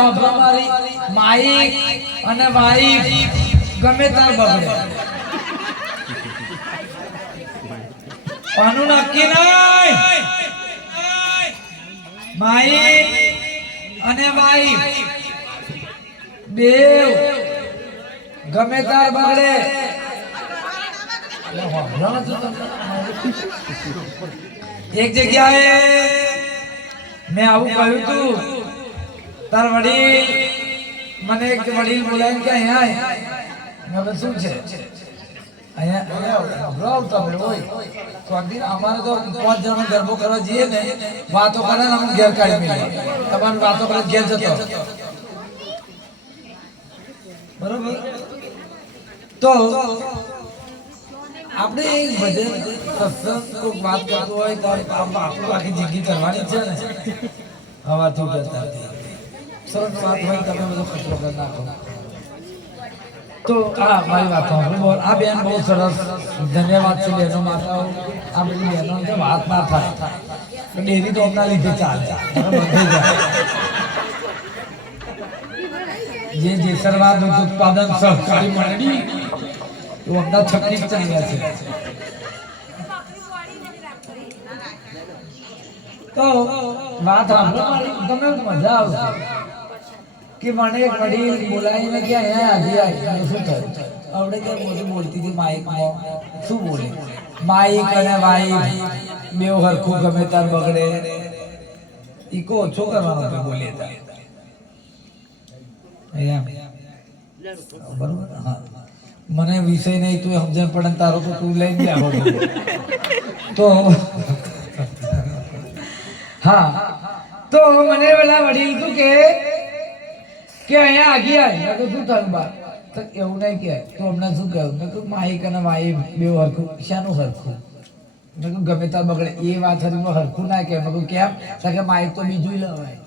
વાપરો મારી માઈક અને વાઈફ ગમે તાર બગડે. પાનું નક્કી નહીં. માઈક અને વાઈફ બેવ, ગમે તાર બગડે. એક જગ્યાએ મેં આવું કહ્યું તું. તાર વડીલ, મને એક વડીલ બોલાવીને કે અહીંયા. મેં શું છે? અમારે તો પાંચ જણા ગરબો કરવા જઈએ ને, વાતો કરે અમને ઘેર કાઢી તમારે વાતો કરે ઘેર જતો બરોબર? તો આપણે એક ભજન વાત કરતો હોય તો આપણું આખી જિંદગી કરવાની છે ને. હવાથી ઉડતા સરસ વાત હોય તમે બધો કચરો કરી નાખો. તો આ મારી વાત સાંભળો. આ બેન બહુ સરસ. ધન્યવાદ છે બહેનો માતાઓ આ બધી બહેનો છે વાત ના થાય? તો ડેરી તો અમના લીધે ચાલે. જે જેસરવા દૂધ ઉત્પાદન સહકારી મંડળી તો અમદાવાદ છત્રીસ ચાલ્યા છે. તો વાત સાંભળો તમને મજા આવશે. કે મને એક વડીલ બોલાવીને કે અહીંયા આવી આવી શું થયું? આપણે કે મોટી બોલતી હતી માઇકમાં. શું બોલે? માઇક અને વાઈક બે હરખું ગમે તાર બગડે. ઈકો ઓછો કરવાનો હતો? બોલીએ તાર બરોબર, હા. મને વિષય નહીં, તું સમજણ પડે તારો તો તું લઈ જ તો હા, તો મને પેલા વડીલ તું કે કે અહીંયા આગી આય કીધું, શું થયું બા? તો એવું નહીં કે તો હમણાં શું કહ્યું? મેં કહ્યું માહિક અને માહી બે હરખું. શાનું હરખું? મેં કહ્યું ગમે ત્યાં બગડે. એ વાત હરી હરખું ના કે મેં કહ્યું કેમ? તો કે માહિક તો બીજું લવાય.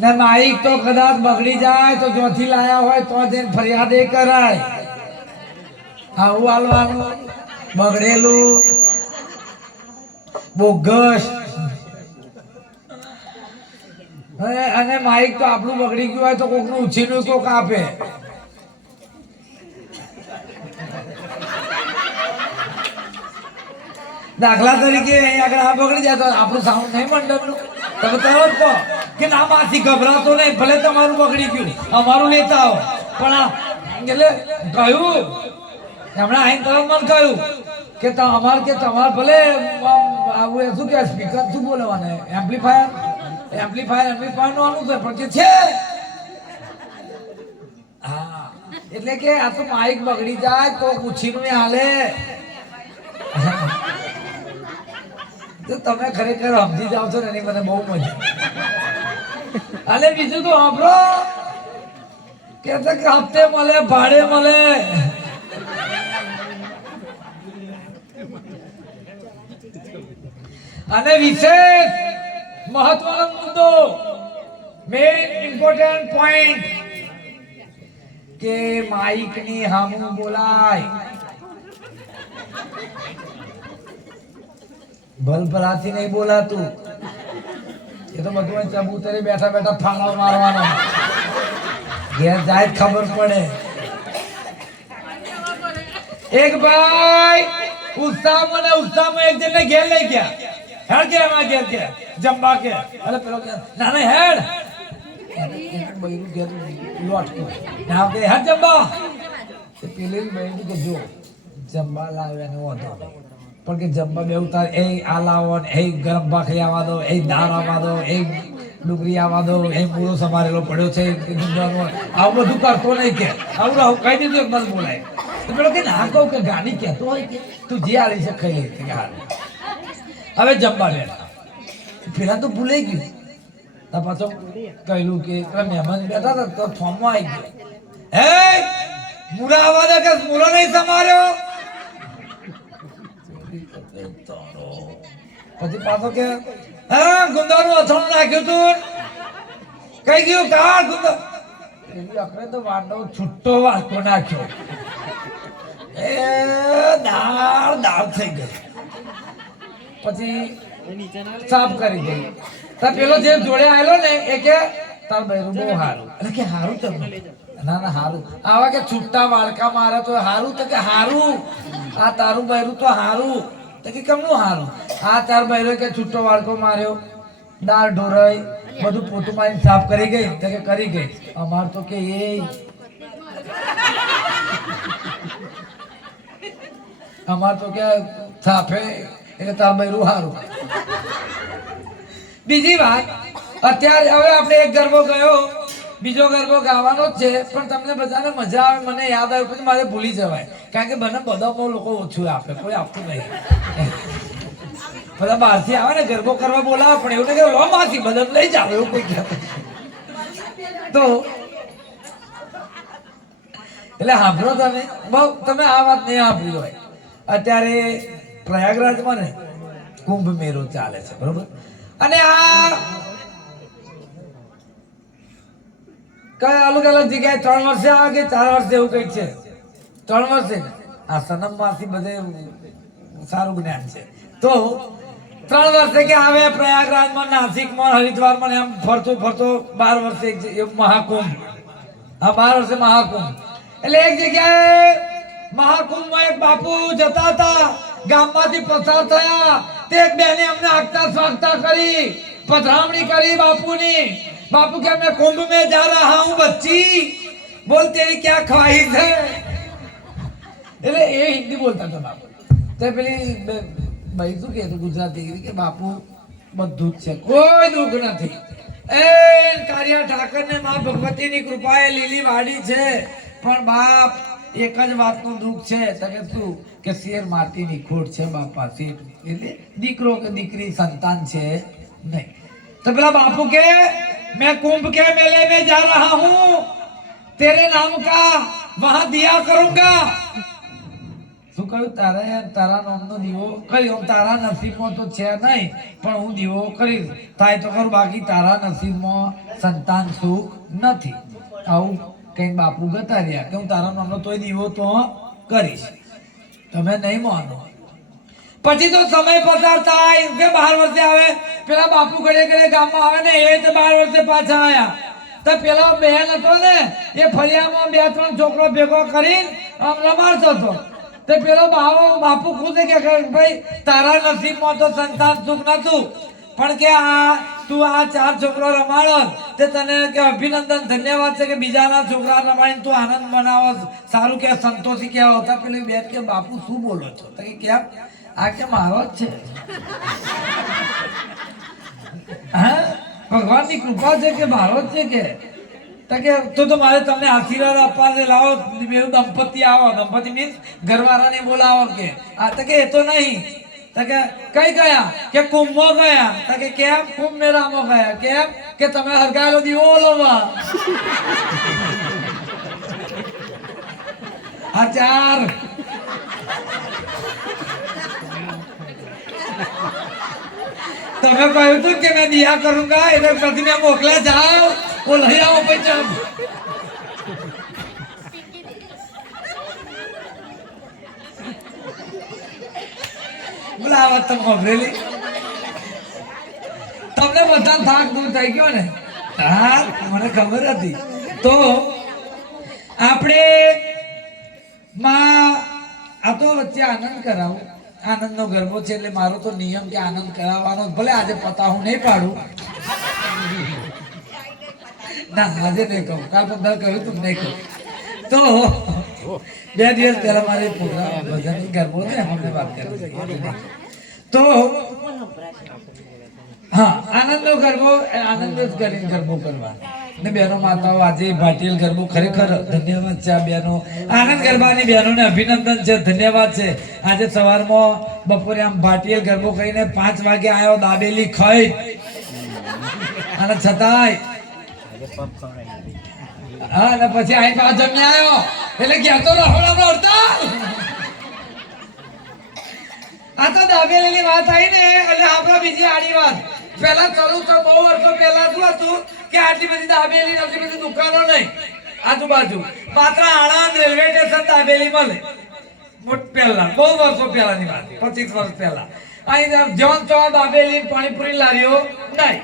ને માઇક તો કદાચ બગડી જાય, તો જોથી લાયા હોય, તો જઈને ફરિયાદ એ કરાય. આવું હાલવાનું. બગડેલું. બોગસ. અને માઇક તો આપણું બગડી ગયું હોય તો કોકનું ઉછીનું કોક આપે. દાખલા તરીકે અહીંયા આગળ આ બગડી જાય તો આપણું સાઉન્ડ નહીં મંડળનું તમે તરત કહો કે ના માથી ગભરાતો નહીં, ભલે તમારું બગડી ગયું. અમારું લેતા આવો. પણ એટલે કહ્યું હમણાં આઈને તરત મને કહ્યું કે તમારે કે તમારે ભલે આવું શું કે સ્પીકર શું બોલવાના એમ્પ્લીફાયર એમ્પ્લીફાયર એમ્પ્લીફાયરનું આનું છે, પણ કે છે. હા, એટલે કે આ તો માઇક બગડી જાય, તો ઉછીનું હાલે. તો તમે ખરેખર સમજી જાવ છો ને, એની મને બહુ મજા અને બીજું તો સાંભળો. કે હપ્તે મળે, ભાડે મળે. અને વિશેષ મહત્વનો મુદ્દો મેઇન ઇમ્પોર્ટન્ટ પોઈન્ટ કે માઇકની હામું બોલાય. ભલભલાથી નહીં બોલાતું. એ તો બધું ચબૂતરે બેઠા બેઠા ફાળો મારવાનો. ઘેર જાય ખબર પડે. એક ભાઈ ઉત્સાહમાં ને ઉત્સાહમાં એક જણને ઘેર લઈ ગયા. હેડ કે એમાં ઘેર કે અરે પેલો ના ના હેડ. બહેનું ઘેર લોટકું ના, કે, હેડ જમવા તે પેલી બૈરું કે, જો જમવા લાવ્યા ને વાંધો પણ કે જમવા બે ઉતાર એ આ લાવો એ ગરમ ભાખરી આવવા દો, એ દાળ આવવા દો, એ ડુંગળી આવવા દો, એ પૂરો સમારેલો પડ્યો છે. આવું બધું કરતો નહીં કે. આવું આવું કહી દીધું મને બોલાય. પેલો કે, ના, કહું કે ગાડી કહેતો હોય કે, તું જે આલી છે, ખાઈ લે. કે હવે જમવા બેઠા. પેલા તો ભૂલાઈ ગયું. તા પાછો કહ્યું કે પેલા મહેમાન બેઠા હતા, તો ફોર્મમાં આવી ગયો. હે? મુરા આવવા કે મુરા નહીં સમાર્યો પછી પાછો કે, હા, ગુંદાનું અથાણું નાખ્યું તું. કઈ ગયું? કાળ ગુંદા? એવી આપણે તો નાખ્યો. એ દાળ દાળ થઈ ગઈ. પછી સાફ કરી દે. તો પેલો જે જોડે આવેલો ને એ કે તાર બૈરું બહુ હારું. એટલે કે હારું તમને ના ના હારું. આવા કે છૂટા વાળકા મારે તો હારું તો કે હારું. આ તારું બહેરું તો હારું. તો કે કેમનું હારું? આ તાર બહેરો કે છૂટો વાળકો માર્યો. દાળ ઢોરાઈ બધું પોતું મારીને સાફ કરી ગઈ. તો કે કરી ગઈ. અમાર તો કે એ. અમાર તો કે સાફે એટલે તાર બૈરું હારું. બીજી વાત, અત્યારે હવે આપણે એક ગરબો ગયો, બીજો ગરબો ગાવાનો જ છે, પણ તમને બધાને મજા આવે, મને યાદ આવે, પછી મારે ભૂલી જવાય. કારણ કે મને બધા બહુ લોકો ઓછું આપે, કોઈ આપતું નહીં. બધા બહારથી આવે ને, ગરબો કરવા બોલાવે, પણ એવું નહીં કે માસી બધા લઈ જાવ એવું કોઈ કહેતું તો, એટલે સાંભળો તમે, બહુ, તમે આ વાત નહીં સાંભળી હોય. અત્યારે પ્રયાગરાજમાં ને કુંભ મેળો ચાલે છે, બરોબર? અને આ કઈ અલગ અલગ જગ્યાએ ત્રણ વર્ષે આવે કે ચાર વર્ષે એવું કંઈક છે? ત્રણ વર્ષે? આ સનમમાંથી બધે સારું જ્ઞાન છે. તો ત્રણ વર્ષે કે આવે પ્રયાગરાજમાં, નાસિકમાં, હરિદ્વારમાં એમ ફરતો ફરતો બાર વર્ષે મહાકુંભ. હા, બાર વર્ષે મહાકુંભ. એટલે એક જગ્યાએ મહાકુંભમાં એક બાપુ જતા હતા, ગામમાંથી પસાર થયા તે એક બેને અમને આગતા સ્વાગતા કરી પધરામણી કરી બાપુની બાપુ કે मैं कुंभ में जा रहा हूँ बच्ची बोल तेरी क्या ख्वाहिश है એટલે એ હિન્દી બોલતા હતા બાપુ તો પેલી બ- ભાઈ શું કહેતું ગુજરાતી કે બાપુ બધું જ છે કોઈ દુઃખ નથી એ કારિયા ઠાકર ને માં ભગવતીની કૃપાએ લીલી વાડી છે પણ બાપ એક જ વાતનું દુઃખ છે કે શું? કે શેર માટીની ખોટ છે બાપા, શેર. એટલે દીકરો કે દીકરી સંતાન છે? નહીં. તો પેલા બાપુ કે, મેં કુંભ કે મેલે મેં જા રહા હું. તેરે નામ કા વહા દિયા કરૂંગા. શું કહ્યું? તારા તારા નામનો દીવો કર્યો. તારા નસીબમાં તો છે નહીં, પણ હું દીવો કરીશ. થાય તો કરું. બાકી તારા નસીબમાં સંતાન સુખ નથી. આવું કઈ બાપુ ગતા રહ્યા કે હું તારા નામનો તોય દીવો તો કરીશ. તમે નહીં માનો. પછી તો સમય પસાર થાય કે બાર વર્ષે આવે? પેલા બાપુ ઘડે ઘડે ગામમાં આવે ને, એ તો બાર વર્ષે પાછા આવ્યા તો પેલો બહેન હતો ને, એ ફળિયામાં બે ત્રણ છોકરો ભેગો કરીને આમ રમાડતો હતો. તે પેલો બાવો, બાપુ ખુદ કે ભાઈ, તારા નસીબમાં તો સંતાન સુખ નતું પણ કે આ તું આ ચાર છોકરો રમાડો તે તને કે અભિનંદન, ધન્યવાદ છે કે બીજાના છોકરા રમાડીને તું આનંદ મનાવો સારું કે સંતોષી કે હતા પેલી બેન કે, બાપુ, શું બોલો છો? તો કે, કેમ? આ કે મારો જ છે. હા? ભગવાનની કૃપા છે કે મારો જ છે કે? તો કે, તો તો મારે તમને આશીર્વાદ આપવા છે. લાવો બે દંપતી આવો. દંપતી મીન્સ ઘરવાળાને બોલાવો કે. આ તો કે, એ તો નહીં. કે કઈ ગયા કે કુંભો ગયા તો કેમ કુંભ મેળામાં ગયા કેમ કે તમે હરગાયેલો દીવો ઓલોવા આ તમે કહ્યું હતું કે મેં દિયા કરુંગા એટલે પછી મેં મોકલ્યા જાઓ ઓ લઈ આવો પછી આ તમને બધા થાક દૂર થઈ ગયો ને? હા, મને ખબર હતી. તો આપણે માં, આ તો વચ્ચે આનંદ કરાવું. આનંદનો ગરબો છે એટલે મારો તો નિયમ કે આનંદ કરાવવાનો ભલે આજે પતા હું નહીં પાડું. ના, આજે નહીં કહું. કાલ પણ કહ્યું તું નહીં કહું. તો બે દિવસ પહેલા મારે પ્રોગ્રામ ભજન ગરબો ને હમને વાત કરી તો હા, આનંદનો ગરબો આનંદ જ કરીને ગરબો કરવા ને બહેનો માતાઓ, આજે ભાટિયલ ગરબો ખરેખર ધન્યવાદ છે આ બહેનો આનંદ ગરબાની બહેનોને અભિનંદન છે, ધન્યવાદ છે. આજે સવારમાં બપોરે આમ ભાટિયલ ગરબો કરીને પાંચ વાગે આવ્યો દાબેલી ખાઈ. અને છતાંય હા, અને પછી આઈ પાછો જમી આવ્યો એટલે કહેતો રહોડાનો હડતાલ. આ તો દાબેલીની વાત આવી ને, એટલે આપણે બીજી આડી વાત. પહેલા ચલું તો બહુ વર્ષો પહેલા શું હતું કે આટલી બધી દાબેલી આટલી બધી દુકાનો નહીં. આજુબાજુ. માત્ર આણંદ રેલવે સ્ટેશન દાબેલી મળે પહેલા, બહુ વર્ષો પહેલાની વાત. પચીસ વર્ષ પહેલા. અહીં જોન ચોન દાબેલી પાણીપુરી લાવ્યો, નહીં.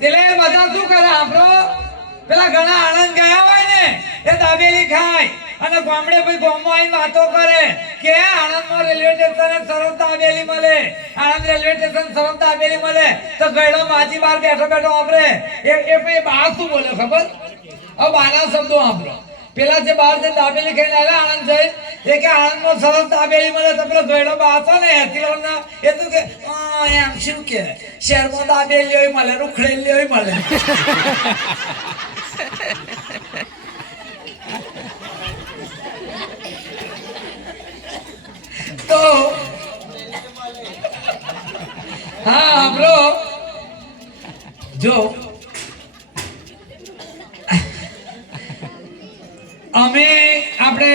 એટલે બધા શું કરે આપણો પેલા ઘણા આનંદ ગયા હોય ને એ દાબેલી ખાય. અને ગામડે ભાઈ ગામમાં આવીને વાતો કરે કે આણંદમાં રેલવે સ્ટેશને સરસ દાબેલી મળે. આણંદ રેલવે સ્ટેશન સરસ દાબેલી મળે. તો ગયડો માજી બાર બેઠો બેઠો વાપરે. એ એ પછી બા શું બોલે ખબર? હવે બાના શબ્દો વાપરો. પેલા જે બાર જે દાબેલી ખાઈને આવ્યા આણંદ જઈ એ કે આણંદમાં સરસ દાબેલી મળે. તો પેલો ગયડો બા હતો ને હેતીલોના એ તો કે "આ, એમ શું કે? શહેરમાં દાબેલી હોય મળે રૂખડેલી હોય મળે. તો, હા બ્રો જો. અમે આપણે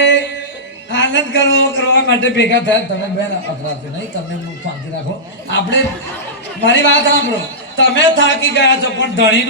આનંદ કરવો કરવા માટે ભેગા થયા. તમે બેન અપરાધી નહીં તમે શાંતિ રાખો. આપણે મારી વાત સાંભળો. તમે થાકી ગયા છો, પણ ધણીનું